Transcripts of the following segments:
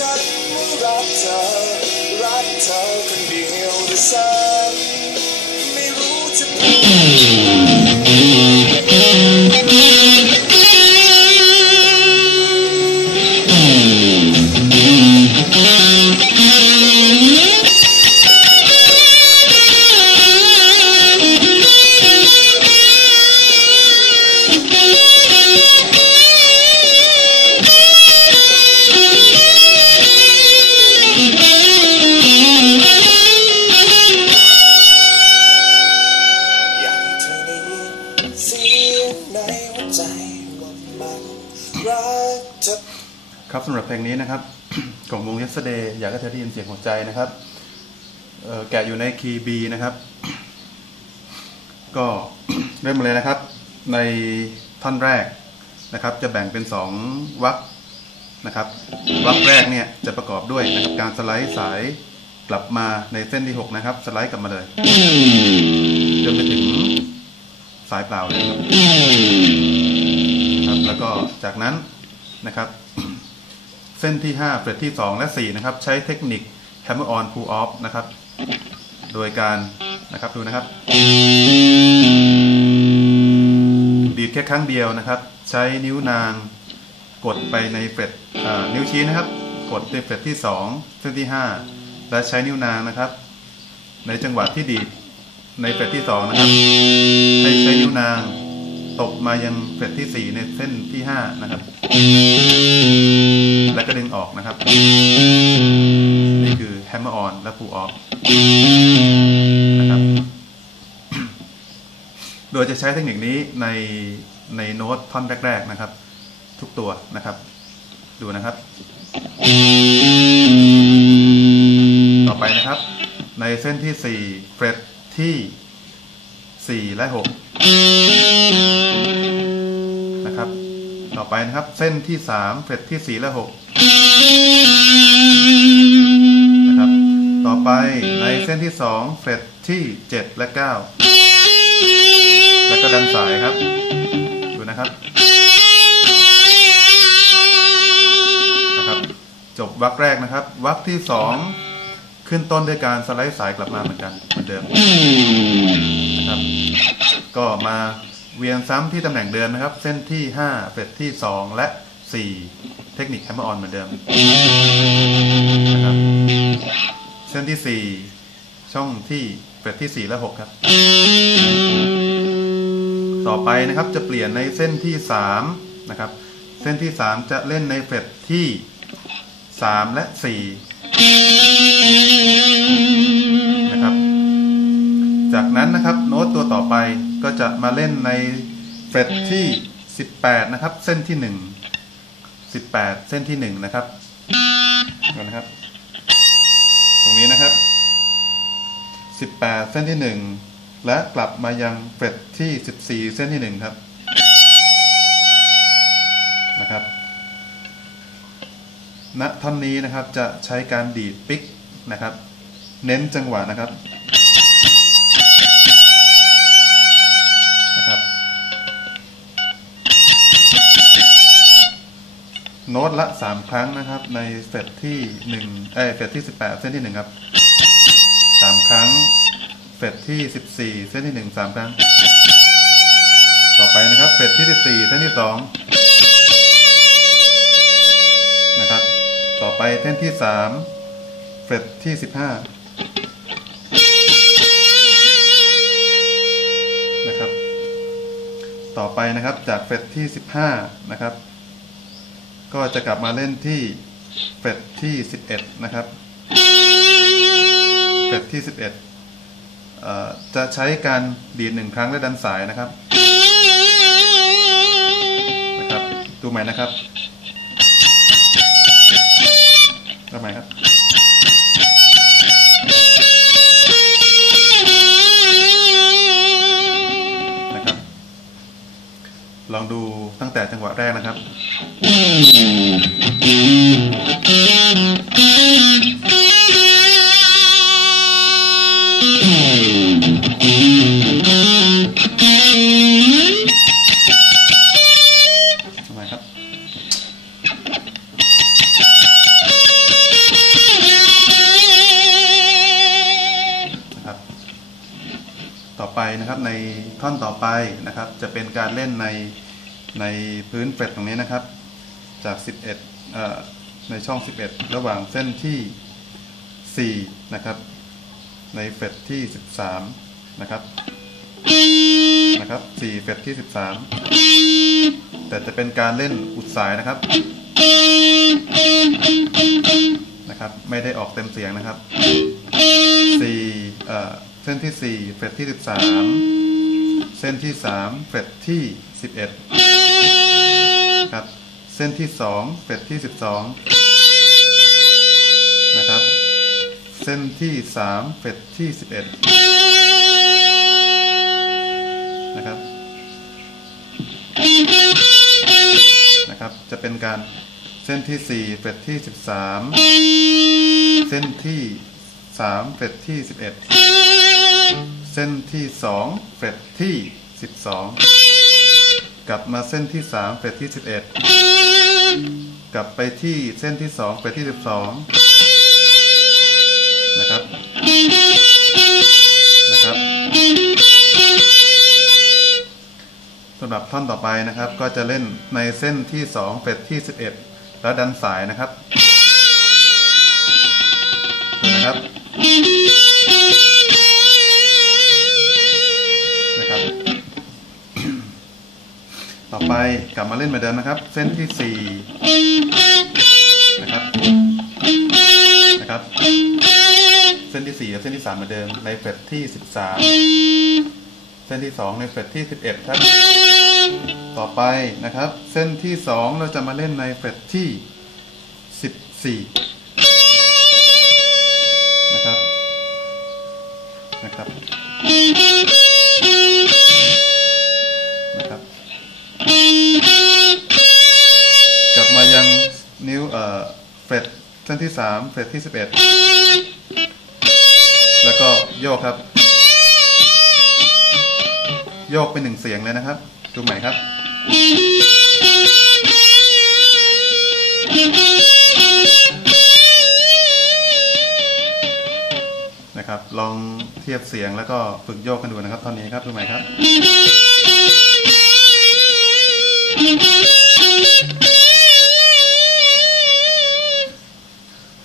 ฉันว่ารักเธอ ครับสำหรับเพลงนี้นะครับ ของวง Yesterday อยากให้เธอได้ยินเสียงหัวใจนะครับเอ่อแกะอยู่ในคีย์ B นะครับ ก็เริ่มมาเลยนะครับ ในท่อนแรกนะครับ จะแบ่งเป็น 2วรรคนะครับวรรคแรกเนี่ยจะประกอบด้วยนะครับการสไลด์สายกลับมาในเส้นที่ 6 นะครับ สไลด์กลับมาเลยจนไปถึงสายเปล่าเลยครับนะครับแล้ว ก็จากนั้นนะครับ เส้นที่ 5เฟรตที่ 2 และ 4 นะครับ ใช้เทคนิค hammer on pull off นะครับ โดยการนะครับดูนะครับ ดีดแค่ครั้งเดียวนะครับ ใช้นิ้วนางกดไปในเฟรตอ่านิ้วชี้นะครับ กดในเฟรตที่ 2 เส้นที่ 5 และใช้นิ้วนางนะครับ ในจังหวะที่ดีดในเฟรตที่ 2 นะครับ ให้ใช้นิ้วนาง ตบมายังเฟรตที่4ในเส้นที่5นะครับ แล้วก็ดึงออกนะครับ นี่คือ hammer on และ pull off นะครับ โดยจะใช้เทคนิคนี้ในในโน้ตท่อนแรก ๆนะครับ ทุกตัวนะครับ ดูนะครับ ต่อไปนะครับ ในเส้นที่4เฟรตที่4และ 6 นะครับ ต่อไปนะครับเส้นที่3เฟรตที่4และ6นะครับ ต่อไปในเส้นที่2เฟรตที่7และ9แล้วก็ดันสายครับ ดูนะครับ นะครับ จบวรรคแรกนะครับวรรคที่2ขึ้นต้นด้วยการสไลด์สายกลับมาเหมือนกันเหมือนเดิมนะครับ ก็มา เวียนซ้ำที่ตำแหน่งเดิมนะครับ เส้นที่ 5 เฟรตที่ 2 และ 4 เทคนิคแฮมเมอร์ออนเหมือนเดิมนะครับเส้นที่ 4 ช่องที่เฟรตที่ 4 และ 6 ครับ ต่อไปนะครับจะเปลี่ยนในเส้นที่ 3 นะครับ เส้นที่ 3 จะเล่นในเฟรตที่ 3 และ 4 นะครับ จากนั้นนะครับโน้ตตัวต่อไป จะมาเล่นในเฟรตที่ 18 นะครับ เส้นที่ 1 18 เส้นที่ 1 นะครับดูนะครับ ตรงนี้นะครับ 18 เส้นที่ 1 และกลับมายังเฟรตที่ 14 เส้นที่ 1 ครับนะครับณท่อนนี้นะครับจะใช้การดีดปิกนะครับ เน้นจังหวะนะครับ โน้ตละ3ครั้งนะครับ ในเฟรตที่1เอ้เฟรตที่18เส้นที่1ครับ3ครั้งเฟรตที่14เส้นที่1 3ครั้ง ต่อไปนะครับเฟรตที่14เส้นที่2นะครับ ต่อไปเส้นที่3เฟรตที่15นะครับ ต่อไปนะครับจากเฟรตที่ 15 นะครับ ก็จะกลับมาเล่นที่เฟรตที่ 11 นะครับเฟรตที่ 11เอ่อจะใช้การดีดหนึ่งครั้งและดันสายนะครับนะครับดูใหม่นะครับดูใหม่ครับนะครับ ลองดูตั้งแต่จังหวะแรกนะครับทำไมครับ ท่อนต่อไปนะครับ จะเป็นการเล่นในในพื้นเฟตตรงนี้นะครับ จาก 11เอ่อในช่อง 11 ระหว่างเส้นที่ 4 นะครับ ในเฟตที่ 13 นะครับนะครับ4เฟตที่ 13 แต่จะเป็นการเล่นอุดสายนะครับนะครับไม่ได้ออกเต็มเสียงนะครับ4เอ่อเส้นที่ 4 เฟตที่ 13 เส้นที่3เฟรตที่11ครับ เส้นที่2เฟรตที่12นะครับ เส้นที่3เฟรตที่11นะครับ นะครับ จะเป็นการเส้นที่4เฟรตที่13เส้นที่3เฟรตที่11เเส้นที่2เฟรตที่12กลับมาเส้นที่3เฟรตที่11กลับไปที่เส้นที่2เฟรตที่12นะครับนะครับสำหรับท่อนต่อไปนะครับ ก็จะเล่นในเส้นที่2เฟรตที่11แล้วดันสายนะครับนะครับ ต่อไปกลับมาเล่นเหมือนเดิมนะครับ เส้นที่ 4 นะครับ นะครับ เส้นที่ 4 กับเส้นที่ 3 เหมือนเดิม ในเฟรตที่ 13 เส้นที่ 2 ในเฟรตที่ 11 ครับ ต่อไปนะครับ เส้นที่ 2 เราจะมาเล่นในเฟรตที่ 14 นะครับ นะครับ นิ้วเอ่อเฟรตเส้นที่3เฟรตที่11แล้วก็โยกครับ โยกเป็นหนึ่งเสียงเลยนะครับ ดูใหม่ครับ นะครับ ลองเทียบเสียงแล้วก็ฝึกโยกกันดูนะครับตอนนี้ครับดูใหม่ครับ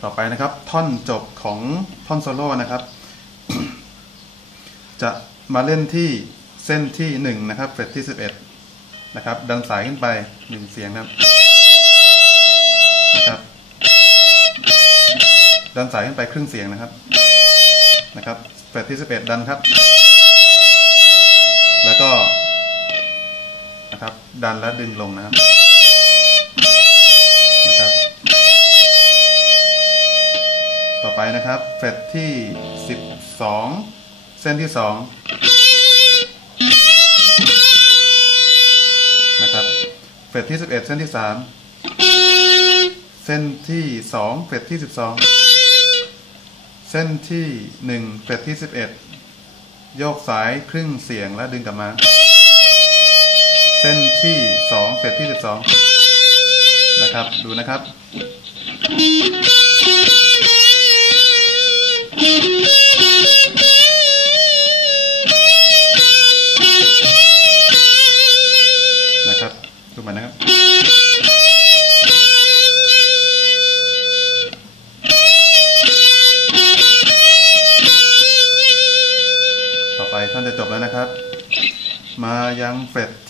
ต่อไปนะครับ ท่อนจบของท่อนโซโล่นะครับ จะมาเล่นที่เส้นที่หนึ่งนะครับเฟรตที่สิบเอ็ดนะครับ ดันสายขึ้นไปหนึ่งเสียงครับนะครับ ดันสายขึ้นไปครึ่งเสียงนะครับนะครับเฟรตที่สิบเอ็ดดันครับ แล้วก็นะครับ ดันและดึงลงนะครับ ไปนะครับเฟรตที่สิบสองเส้นที่สองนะครับเฟรตที่สิบเอ็ดเส้นที่สามเส้นที่สองเฟรตที่สิบสองเส้นที่หนึ่งเฟรตที่สิบเอ็ดโยกสายครึ่งเสียงและดึงกลับมาเส้นที่สองเฟรตที่สิบสองนะครับ ดูนะครับนะครับ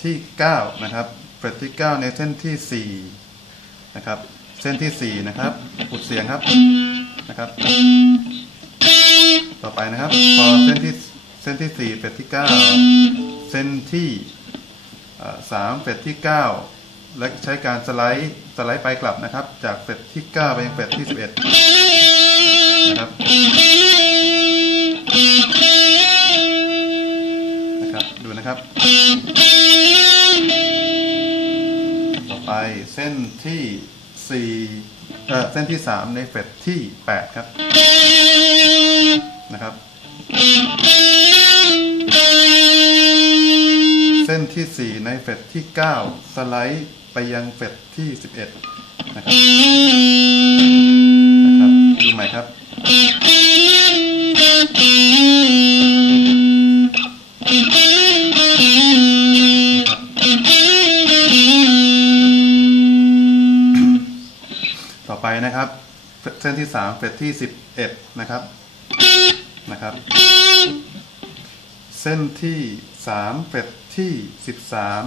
ที่9นะครับเฟรตที่ 9 ในเส้นที่4นะครับเส้นที่4นะครับอุดเสียงครับนะครับ ต่อไปนะครับ พอเส้นที่เส้นที่4เฟรตที่ 9 เส้นที่3เฟรตที่ 9 และใช้การสไลด์สไลด์ไปกลับนะครับ จากเฟรตที่ 9 ไปยังเฟรตที่ 11นะครับ เส้นที่4เอ่อเส้นที่3ในเฟรตที่8ครับ นะครับ เส้นที่4ในเฟรตที่9สไลด์ไปยังเฟรตที่11นะครับ นะครับ ดูใหม่ครับ เส้นที่สามเฟรตที่สิบเอ็ดนะครับนะครับ เส้นที่สามเฟรตที่สิบสาม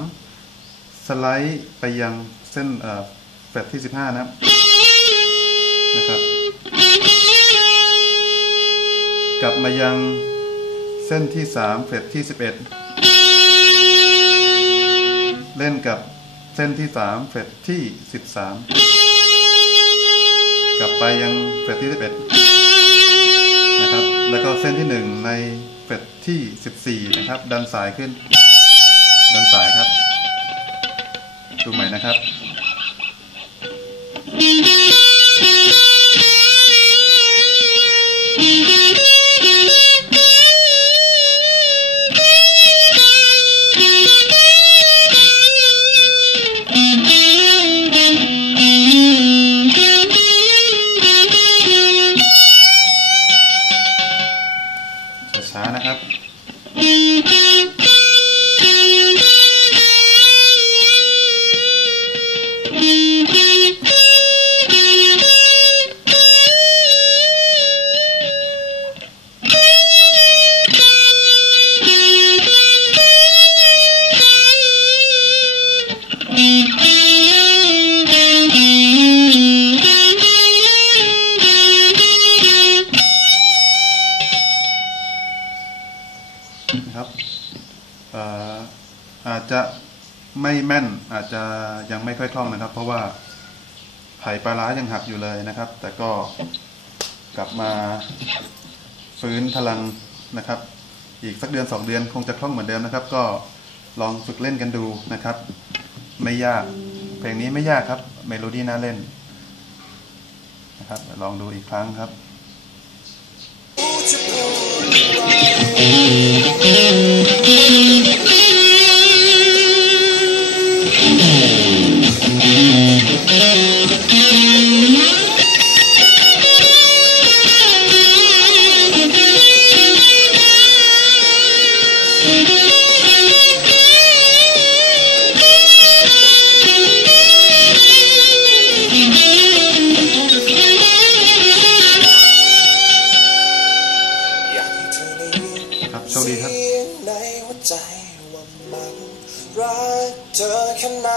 สไลด์ไปยังเส้นเอ่อเฟรตที่สิบห้านะครับนะครับ กลับมายังเส้นที่สามเฟรตที่สิบเอ็ดเล่นกับเส้นที่สามเฟรตที่สิบสาม กลับไปยังเฟสที่11นะครับ แล้วก็เส้นที่หนึ่งในเฟสที่ 14 นะครับ ดันสายขึ้น ดันสายครับ ดูใหม่นะครับช้าๆนะครับ นะครับ ไม่แม่นอาจจะยังไม่ค่อยคล่องนะครับ เพราะว่าไผ่ปลาร้ายังหักอยู่เลยนะครับ แต่ก็กลับมาฟื้นพลังนะครับ อีกสักเดือนสองเดือนคงจะคล่องเหมือนเดิมนะครับ ก็ลองฝึกเล่นกันดูนะครับ ไม่ยากเพลงนี้ไม่ยากครับ เมโลดี้น่าเล่นนะครับ ลองดูอีกครั้งครับรู้จ